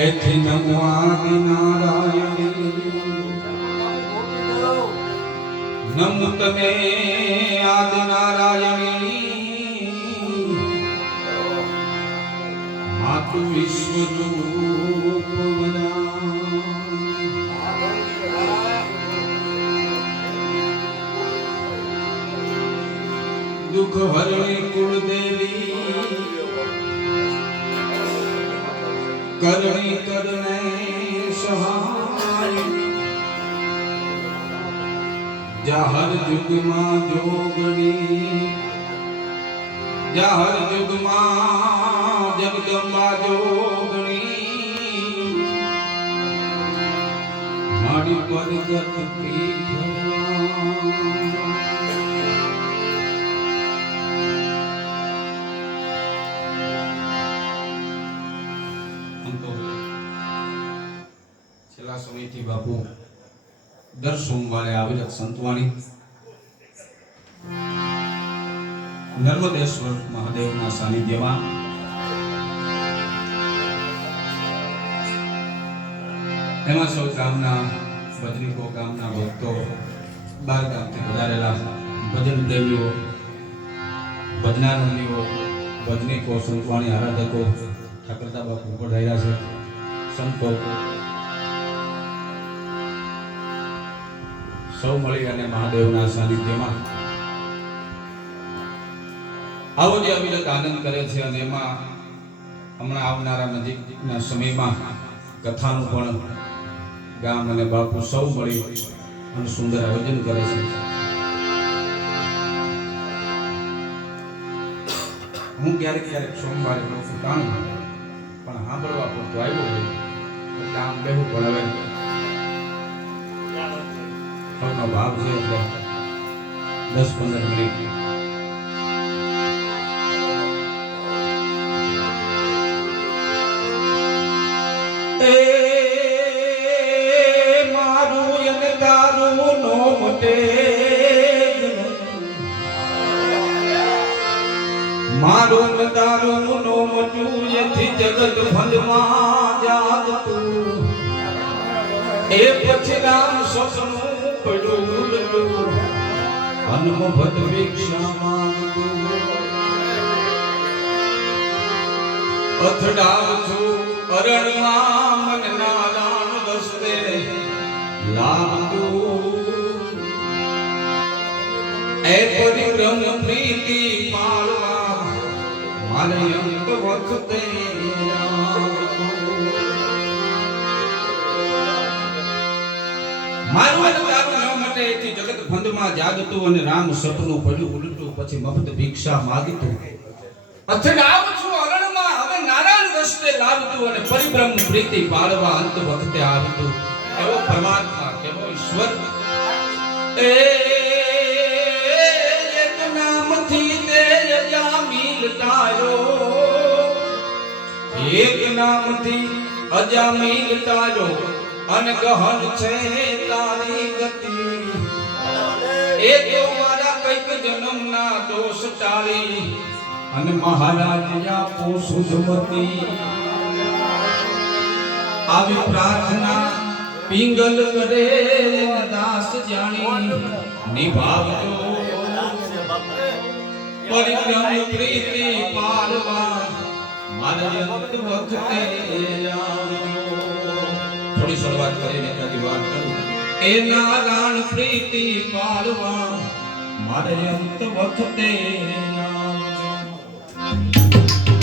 એથી નમો આદિ નારાયણી નમો તને આદિ નારાયણી માતુ વિશ્વરૂપ દુઃખ હરણી કુળદેવી કરણી કરને સહાય જાહર જુગમાં જોગણી જાહર જુગમાં જગદંબા જોગણી મારી પરગટ પીઠ સમયથી બાપુ દર સોમવારે આવેલ સંતવાણી નર્મદેશ્વર મહાદેવના સાનિધ્યમાં એમાં સૌ ગામના ભજનીકો ગામના ભક્તો બાર ગામથી વધારેલા ભજન પ્રેમીઓ ભજનાનંદીઓ ભજનીકો સંતવાણી આરાધકો ઠાકરતા બાપુ ઉપર રહ્યા છે સંતો સૌ મળી અને મહાદેવના સાનિધ્યમાં આવો જે અવિરત આનંદ કરે છે અને એમાં હમણાં આવનારા નજીકના સમયમાં કથાનું પણ ગામ અને બાપુ સૌ મળી અને સુંદર આયોજન કરે છે. હું ક્યારેક ક્યારેક સોમવારે ટાણું પણ સાંભળવા પૂરતો આવ્યો હોય એટલે આમ બેહું પણ હવે નો ભાવ છે એટલે 10-15 મિનિટ એ મારું અને દારૂ નો મટે મારું અને દારૂ નો મટું એથી જગત ભંડમાં જાગતું એ પછી રામ સપનું હનુમત ભિક્ષા માંગતું અથડાવું છું અરણમાં મન નારાયણ રસ્તે લાગતું એ પરિભ્રમ પ્રીતિ પાળવા મારે અંત વખતે મારું અને તારું ન મટે એથી જગત ભંડમાં જાગતું અને રામ સપનું પડ્યું ઉલટું પછી મફત ભિક્ષા માંગતું અથડાવું છું અરણમાં હવે નારાયણ રસ્તે લાવતું અને પરિભ્રમ પ્રીતિ પાળવા અંત વખતે આવતું એવો પરમાત્મા કેવો ઈશ્વર એક નામથી તે અજામિલ તારો એક નામથી અજામિલ તારો અને ગહન છે તારી ગતિ એ તો મારા કઈક જન્મના દોષ ટાળી અને મહારાજ આપો સુધમતી આવી પ્રાર્થના પિંગલ કરે દાસ જાણી નિભાવતો પરિભ્રમ પ્રીતિ પાળવા મારા અંત વખતે થોડી શરૂઆત કરીને એકાદી વાત કરું એ નારાયણ પ્રીતિ પાળવા મારે અંત વખતે આવજો.